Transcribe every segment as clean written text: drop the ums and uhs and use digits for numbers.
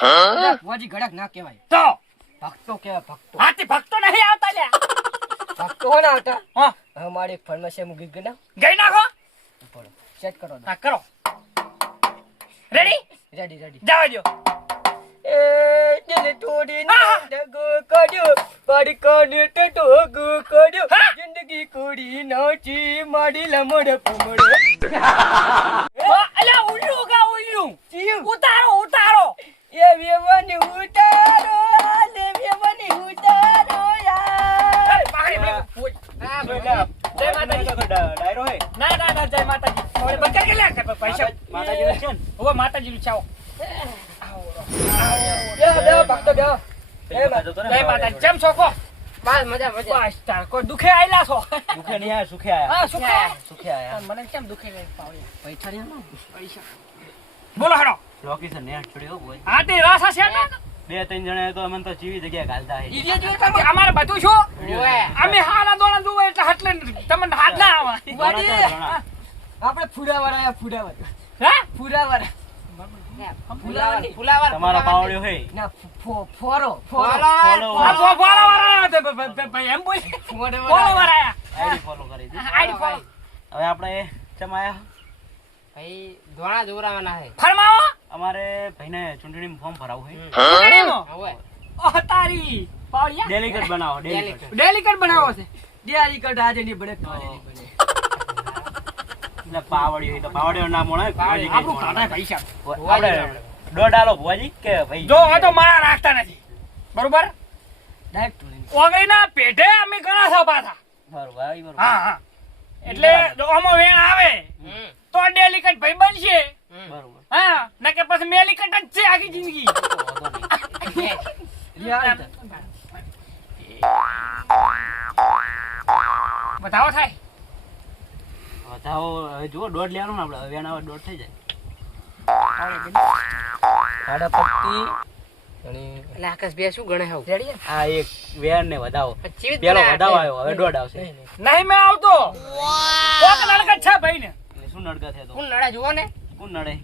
ભુવાજી ગળક ના કહેવાય, તો ભક્તો કહેવાય, ભક્તો. હાથી ભક્તો નહીં આવતા લ્યા. ભક્તો હો ના આવતા. હા હવે મારી એક ફરમાઈશ છે, હું ગીત ગઈ નાખું. ગઈ નાખો. ઉભો રહો. સેટ કરો દો. હા કરો. રેડી? Ready ready. જવા દો. એ દિલ તોડીને દગો કર્યો, પડકાને ટટોગો કર્યો, જિંદગી કોડી નાચી મારી લમડ પમડ. અલ્યા ઉલ્લું કા ઉલ્લું. જીવ ઉતારો ઉતારો. એ વેવાની ઉતારો, લે વેવાની ઉતારો યાર. પાઘડી ભેગું. હા બોલા. જય માતાજી. ડાયરો હે ના ના ના જય માતાજી. હવે બંધ કરી લે કે પૈસા માતાજીનો છે ને? હવે માતાજીનું ચાવો. બે ભક્તો બે. જય માતાજી. જેમ છો કો? બસ મજા મજા. બસ તાર કોઈ દુખે આયલા છો. દુખે નહીં આયા, સુખે આયા. હા સુખે. સુખે આયા. મને કેમ દુખે લઈ પાવડિયા? પૈસા નહીં આલો. પૈસા. બોલો હેડો. લોકેશન ને છોડ્યો બોય. હા તે રાસા છે ને? બે ત્રણ જણા તો અમને તો જીવી જગ્યા ઘાલતા હે. ઈડિયા જોઈ તમે અમારે બધું છો. અમે હાલા દોણા જોવે એટલે હટલે તમને હાથ ના આવે. ઘણા. આપણે ફુડાવાળા આયા, ફુડાવાળા. હે? ફુડાવાળા. ફુલાવર. તમારો પાવડ્યો હે. ના ફોરો ફોરો. આ ફોલા વાળા તે ભાઈ એમ બોલ. ફોલા વાળા આઈડી ફોલો કરી દી. ID follow. હવે આપણે ચમ આયા? ભાઈ ધોળા દોરાવાના હે. ફરમાવો. અમારે ભાઈને ચૂંટણીમાં ફોર્મ ભરાવું હે. ચૂંટણીમાં? હવે ઓહ તારી પાવડિયા. ડેલિકેટ બનાવો, ડેલિકેટ. ડેલિકેટ બનાવો છે. દિયાળી કટ આજે ની બડે કાલે ની બડે. એટલે પાવડ્યો હે તો પાવડ્યો ના મોણે. આપણું કાઢાય પૈસા. આપણે દોઢ આલો ભુવાજી કે ભાઈ. જો આ તો મારા રાખતા નથી. બરોબર? ડાયરેક્ટ ટોળી. ઓગળીના પેઢે અમે ઘણા છો પાછા. બરોબર, આવી બરોબર. હા હા. એટલે જો આમાં વેણ આવે તો ડેલિકેટ ભાઈ બનશે. બરોબર. હા ના કે પછી મેલિકેટ જ છે આખી જિંદગી. વાંધો નહીં. રિયાળ. બતાવો થાય. વધાવો હવે જુઓ દોઢ લેવાનું ને આપણે. હવે વેણ આવે દોઢ થઈ જાય. ખાડા પટ્ટી અને એટલે આકાશ બે શું ગણે હવ રેડી હે? આ એક વેણ ને વધાવો. ચીવી પેલો વધાવો આવ્યો, હવે દોઢ આવશે. નહીં નહીં. નહીં મેં આવતો. કોક નડકત છે ભાઈ ને. એટલે શું નડકા છે તો? કોણ નડા જુઓ ને કોણ નડે?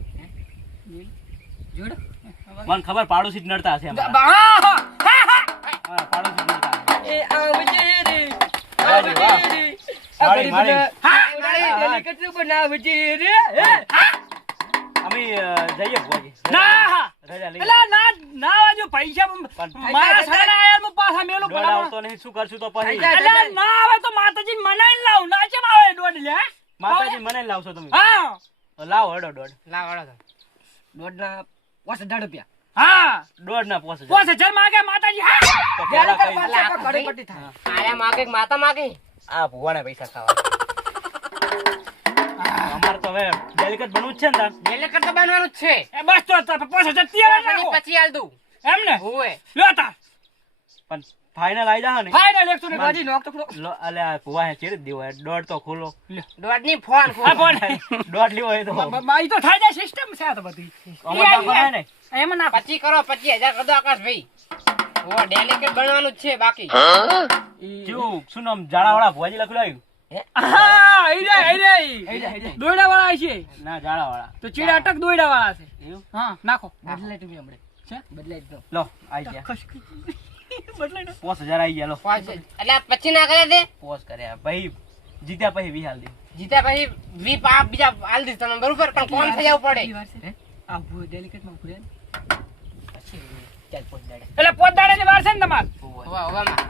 જોડ. મને ખબર પાડોશી જ નડતા હશે અમારા. હા હા હા. હા, પાડોશી જ નડતા હશે. એ આવજે રે વાહ, વાહ. આ મારી, ગરીબ મારી. ના ડેલિકેટ બનાવજે રે. અમે જઈએ ભુવાજી. ના હા. રજા લઈએ. એલા ના ના વાજો પૈસા મારા સારા આયા હું પાછા મેલું દોઢ આવતો નહીં, શું કરશું તો પછી? એલા ના આવે તો માતાજી મનાઈ લાવ ના કેમ આવે દોડ લે માતાજી મને લાવશો તમે? હા તો લાવો હેડો દોઢ. લાવ વાળો તો દોડના 5000 રૂપિયા. હા દોઢ ના પોસ હજાર. 5000 માંગે માતાજી હા તો પેલા ડેલિકેટ કઈ- પાસે આપણે ઘરે પટ્ટી થાય. આયા માગે કે માતા માગે આ ભુવાને પૈસા ખાવા. અમારે તો હવે ડેલિકેટ બનવું જ છે ને તાર. ડેલે કરતા બનવાનું જ છે એ બસ તો 5000 તૈયાર પછી રાખો પછી આલ દઉં એમ ને હોવે લ્યો તાર પણ ફાઇનલ આવી જા ને. ફાઈનલ 100 બાજી નોક તો ખરો. અલે આ ભુવા હે ચેડી જ દેવો હે. દોઢ તો ખુલ્લો. દોઢ ની ફોન આ ફોન દોઢ લેવો હોય તો માઈ તો થાય જાય સિસ્ટમ છે આ તો બધી અમારે તો ખબર ને. એમાં ના પછી કરો 25000 કરી દો આકાશ ભાઈ ઓ ડેલિકેટ બનવાનું જ છે બાકી કેવું શું નામ જાડાવાળા ભુવાજી લખેલું આવ્યું? હા આઈ રે હઈ જા. દોયડા વાળા છે ના જાડાવાળા. તો ચીડા અટક દોયડા વાળા છે એવું? હા નાખો બદલાઈ તું હમણે. છે બદલાઈ દો. લો આઈ ગયા. બદલાઈ દો 5000 આવી ગયા લો. એટલે આ પછી ના કરે દે પોસ કર્યા ભાઈ. જીત્યા પછી 20 હાલ દે. જીતા પછી 20 આ બીજા આલ દઈશ તમને બરોબર પણ કોણ થઈ જવું પડે હે? આ ભૂ ડેલિકેટ માં ભૂરે. પછી ચાલ પોત દાડે. એટલે પોતદાડાની વાર છે ને તમાર ભુવા. હોવા હોવામાં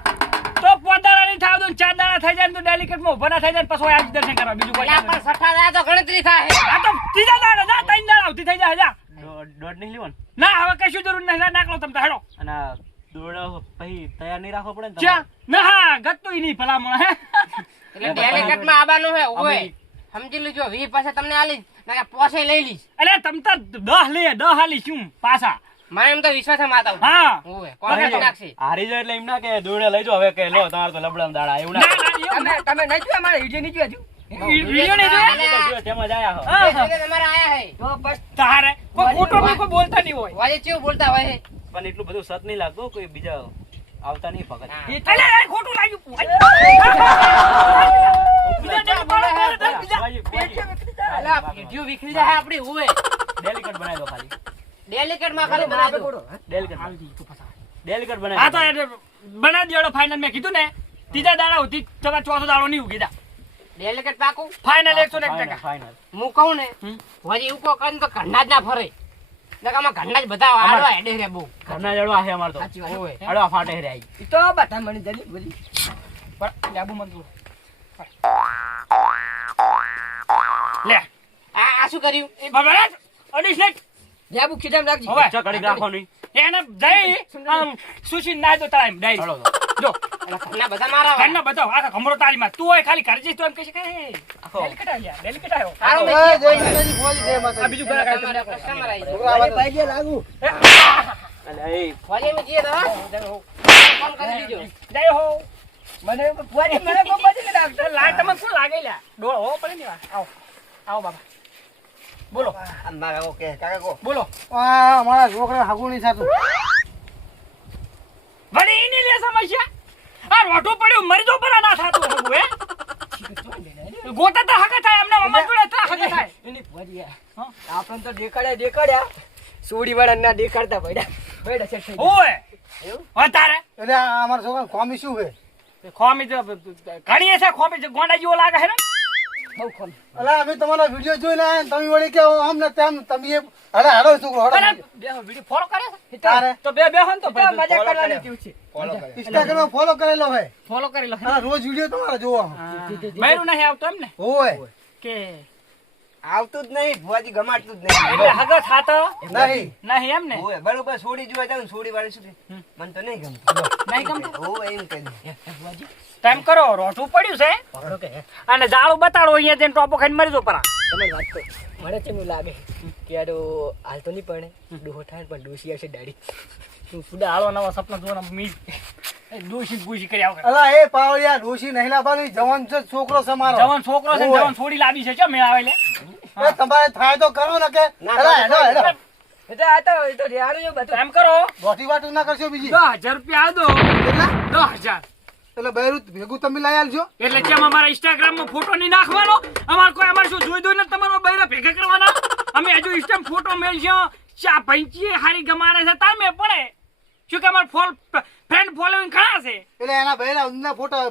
તો પોતદાડા નહીં થાવ દો 4 દાડા થઈ જાય ને તો ડેલિકેટ માં ઉભા ના થઈ જાય ને પછી આજ દર્શન કરવા બીજું કોઈ એટલે પણ 60 દાડા તો ગણતરી થાય આ તો ત્રીજા દાડા જા 3 દાડા આવતી થઈ જાય જા દોઢ નહીં લેવો ને? ના હવે કશું જરૂર નહીં નાખલો તમે હેડો અને આ દોરડા પછી તૈયાર નહીં રાખવો પડે ને તમારે? ક્યાં ના હા ગતું નહીં ભલામણ હે એટલે ડેલિકેટ માં આવવાનું હે ઓય સમજી લેજો 20 પાસે તમને આલી ના પોસે લઈ લીશ અરે તમ તો 10 લે 10 હાલી શું પાછા મને એમ તો વિશ્વાસ માતા હા ઓય કોણ કરી નાખશે હારી જાય એટલે એમ ના કે દોરડા લઈ જાઓ હવે કે લો તમારે તો લબડાના દાડા એવું ના ના. ના એવું ના. તમે નહીં જોયા અમારે વિડિયો નહીં જોયા હજુ? વિડિયો નહીં જોયા? અમે તો જોયો તેમાં જ આયા હો. હા, હા. તમારે આયા હે તો બસ તારે કોઈ ખોટો નહીં કોઈ બોલતા નહીં હોય વાજે ચેવું બોલતા હોય હે પણ એટલું બધું સત નહીં લાગતું કોઈ બીજા આવતા નહીં ભગત. હા. અલે એ ખોટું લાગ્યું બીજા જણ બોલે, બોલે, બોલે, બીજા. ભુવાજી, ભુવાજી, અલા વિડિયો વિખરી જાય આપડી ઓય ડેલિકેટ બનાવી દો ખાલી. ડેલિકેટ માં ખાલી બનાવી દો. ડેલિકેટ હા બનાવી તો એટલે બનાવી દેડો ફાઇનલ. મેં કીધું ને ત્રીજા દાડા સુધી તમારે ચોથો દાડો નહીં ઉગી દા. ડેલિકેટ પાકું. ફાઇનલ 101%. ફાઇનલ હું કહું ને હજી એવું કહો કરીને તો ઘરના જ ના ફરે. નકામાં ઘરના જ બધા હાડવા હેડે રે બહુ. ઘરના જડવા છે અમાર તો સાચી વાત. ઓય. હળવા ફાટે રે આઈ ઈ તો બધા મળી જલી બધી. પણ લેબુ મંજૂર. લે આ શું કર્યું? એ બાબા અડીશ જાબુ ખીજામ રાખજી. હવે ચા કડી રાખો નહીં એને જઈ આમ સુશી ના દો તારા એમ ડાયરી. હળો તો જો એટલે ઘરના બધા મારા હોય. ઘરના બતાવો આખા ખમરો તારી માં તું હોય ખાલી કરજી તો એમ કહે છે કે આખો. ડેલિકેટ આવ્યા ડેલિકેટ આવ્યો. સારું જય મેં કીધું. માતાજી, ભોજી જય આ માતાજી. બીજું ઘર કાઢી તમારા કસ્ટમર આવી જાય. છોકરા આવા ભાઈ લાગુ. અને એ ફરી અમે જઈએ તો હા? ફોન કરી દીજો. જય હો મને ફુવાજી મને બહુ મજા કે ડાક્ટર. લાય તમને શું લાગે લ્યા ડોળ હો પડે ને આવો આવો બાબા બોલો મારા ઓકે કાકા કો બોલો આ મારા છોકરા હાગુ નહીં થાતું. વળી એની લે સમસ્યા આ રોટો પડ્યો મરી જો પર ના થાતું હગું હે ગોતા તો હકે થાય એમને મમ્મા જોડે તો હકે થાય એની ફુવાજી હા. આપણને તો દેખાડ્યા સોડી વાળા ના દેખાડતા ભાઈ સેટ થઈ ગયું. ઓય વધારે એટલે આ અમારા છોકરા કોમી શું છે? ખોમી તો ઘણી છે ખોમી ગોંડા જેવો લાગે છે ને બહુ ખોલ. અલા અમે તમારો વિડીયો જોઈને આયા ને તમે વળી કે આમ ને તેમ તમે હડે હડો છોકરો અરે હડો. બે વિડિયો ફોલો કરે છે તારે તો બે હન તો તો મજા કરવાની કેવું છે. ઇન્સ્ટાગ્રામ ફોલો કરેલો હે ફોલો કરી લો અને રોજ વિડીયો તમારા જોવા મારું નહીં આવતો એમ ને હોય કે આવતું જ નહીં ભુવાજી ગમાડતું જ નહીં એટલે હગો થાતો નહીં નહીં એમ ને ઓય બરોબર છોડી જોવા જાવ છોડી વાળી શું કે મને તો નહીં ગમતું નહીં ગમતું ઓ એમ કહી તેમ કરો રોઠું પડ્યું છે અને જાળું બતાડો અહીંયા જઈને ટોપો ખાઈને મરી દો પરા તમારી વાત તો મને કેમ એવું લાગે કે યાર હાલ તો નહીં પડે ડોહો થાય પણ ડોસી આવશે દાડી. તું સુડા હાલો નવા સપના જોવાના મી દોશી ગુશી કરી આવ અલા એ પાવડિયા ડોશી નહીં લાવવાની જવાન છે છોકરો સમારો જવાન છોકરો છે ને જવાન છોડી લાવી છે ચો મેળ આવે લે એ તમારે થાય તો કરો ને કે અલા હેડો હેડો એટલે આ તો એ તો રેહાડું છે બધું. એમ કરો દોઢી વાટું ના કરશો બીજી 10,000 રૂપિયા આ દો કેટલા 10,000 એટલે બૈરું ભેગું તમે લઈ આલજો. એટલે કેમ અમારા ઇન્સ્ટાગ્રામ માં ફોટો નહીં નાખવાનો અમાર શું જોઈ દો ને તમારો બૈરા ભેગા કરવાના અમે હજુ ઇન્સ્ટામાં ફોટો મેલશો ચા પંચી હારી ગમાડે છે તાર મેં પડે શું કે અમાર ફ્રેન્ડ ફોલોઈંગ ઘણા છે એટલે એના બૈરા ઉંદના ફોટા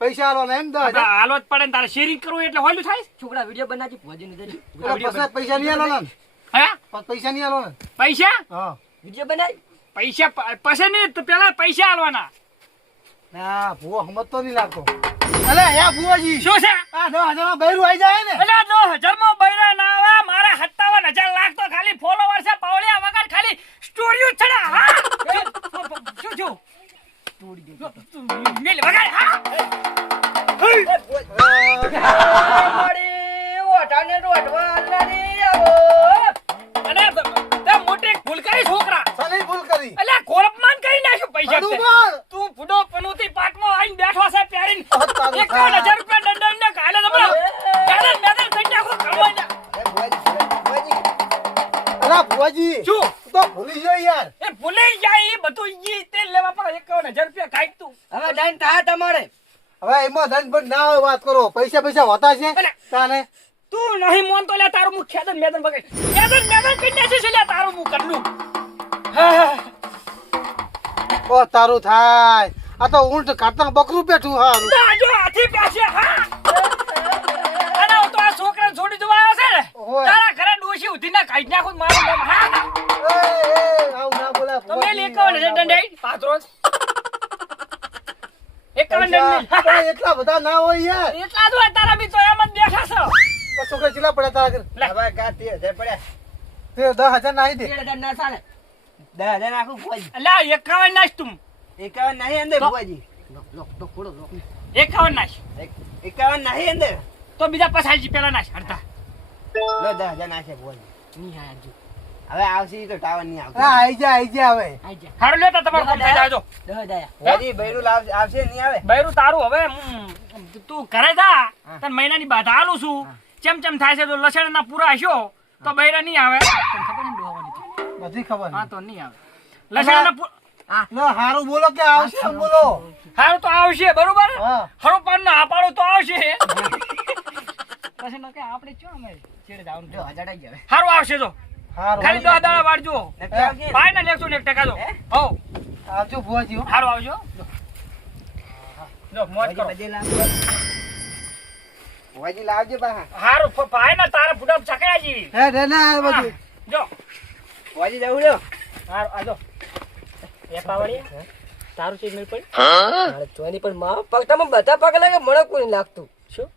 પૈસા આલવાના એમ 10,000. હાલત પડે ને તારે શેરિંગ કરવું એટલે હોલું થાય છોકરા વિડીયો બનાવજી ફુવાજી ને દેજો. એટલે પછી પૈસા નહીં આલવાના ને? હે પૈસા નહીં આલવાના ને? પૈસા હા વિડીયો બનાવી પૈસા પછી નહીં તો પેલા પૈસા આલવાના ના ભૂવો સમજતો નહીં લાગતો. અલે યા ભૂવાજી શું છે આ 10,000 માં બૈરું આવી જાય ને એટલે 10,000 માં બૈરા ના આવે મારે 57,000 લાખ તો ખાલી ફોલોવર છે પાવળિયા વગર ખાલી સ્ટોરીઓ ચડા હા શું મેલ વગર હા ઓટાને રોટવા અલ્લાની આવો. અને તે મોટી ભૂલ કરી છોકરા સની ભૂલ કરી એટલે ગોરપમાન કરી નાખ્યું પૈસા બધું તે. બોલ. તું ફૂડો પનુતી પાકમાં આઈને બેઠો છે પહેરીને તારું 51,000 રૂપિયા દંડ ને કાલે તમને મેદન કરી નાખો કમાઈને. અલા ભૂવાજી શું તો ભૂલી ગયો યાર. એ ભૂલી જાય એ બધું ઈ તેલ લેવા પડે 51,000 રૂપિયા કાઢ તું હવે ડાઈન થાય તમારે. હવે એમાં ધન પણ ના હોય વાત કરો. પૈસા હોતા છે અલે. તાને તું નહીં મોનતો લે તારું મુખ ખેદન મેદન બગાડ મેદન કરી નાખી છે લે તારું મુખ કરલું ઓ તારું થાય. આ તો ઊંટ કાતર બકરું બેઠું હારું. જો હાથી પાસે હા અને હું તો આ છોકરા છોડી જવા આવ્યો છે ને ઓય. તારા ઘરે ડોશી ઉધી ના કાઢી નાખું મારું નામ હા એ આવું ના બોલા તો મેં 51,000 દંડ પાત્રો 51,000 પૈસા પણ એટલા બધા ના હોય યાર. એટલા જ હોય તારા બી તો એમ જ બેઠા છો તો છોકરા ચીલા પડ્યા તારા ઘરે? હવે કા 30,000 પડ્યા તે 10,000 ના આવી દે. 13,000 ના ચાલે. 10,000 નાખું ભુવાજી અલ્યા 51 નાખ તું 51 નહીં અંદર ભુવાજી તો ખોડો લો. 51 નાખ 51 નહીં અંદર તો બીજા પછાડી પેલા નાખ અડધા લો 10,000 નાખે ભુવાજી નહીં આયા હજુ. હવે આવશે ઈ તો ટાવર નહીં આવતો હા આઈ જા હવે. આઈ જા. હારું લેતા તમારું કામ થઈ જાજો 10,000 આયા. ભુવાજી બૈરું આવશે નહીં આવે બૈરું તારું હવે તું ઘરે જા તને મહિનાની બાધા આલું છું ચમ થાય છે તો લસણ ના પૂરા હશો તો બૈરા નહીં આવે તને ખબર ને ડોહાવાની તો. બધી ખબર. હા તો નહીં આવે લસણ ના લો હારું બોલો કે આવશે એમ બોલો. હારું તો આવશે બરોબર હા હરો પાન ના પાડો તો આવશે પછી નો કે આપણે ચો અમે છેડે જાવ જો 1000 આઈ ગયા હવે. હારું આવશે તો હારું. ખાલી 10 દાડા વાળજો નક્કી આવજે ને? ફાઇનલ 101% જો હો આવજો ભુવાજી હો. હારું આવજો જો મોજ કરો બધે લાવજો. ભુવાજી લાવજો પાછા. હારું ફાઇનલ તારા ફૂડા ચકડાજી હે રે ના આ બધું. જો ભુવાજી જવું લ્યો. હારું આજો એ પાવડી તારું ચીજ મેળ પડી મારે તોની પણ માં પગ તમે બધા પગ લાગે મને કોઈ નહીં લાગતું શું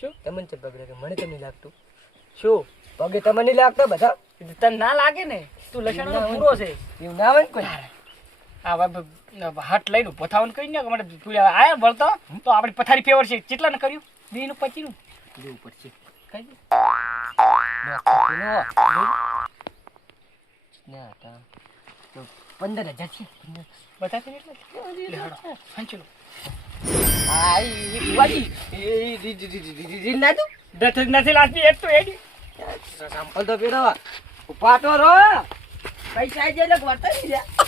શું તમને છે પગ લાગે મને તો નહીં લાગતું શું પગે તમને નહીં લાગતા બધા તને ના લાગે ને તું લસણનો પૂરો છે એવું ના હોય ને કોઈ આ હાથ લઈને ઉભો થવાનું કહી ને મને તું આયા વળતો તો આપણી પથારી ફેવર છે કેટલા ને કર્યું 2 નું 25 નું દેવું પડશે કઈ દે. ના તા તો 15,000 છે બધા છે એટલે લે હાલો હાંચી લો હા એ ભુવાજી રીલ ના તું નથી લાગતી એક તો એડી સંપલ તો પેરાવા પાટો રો પૈસા આવી જાય એટલે વર્તા નહીં રહ્યા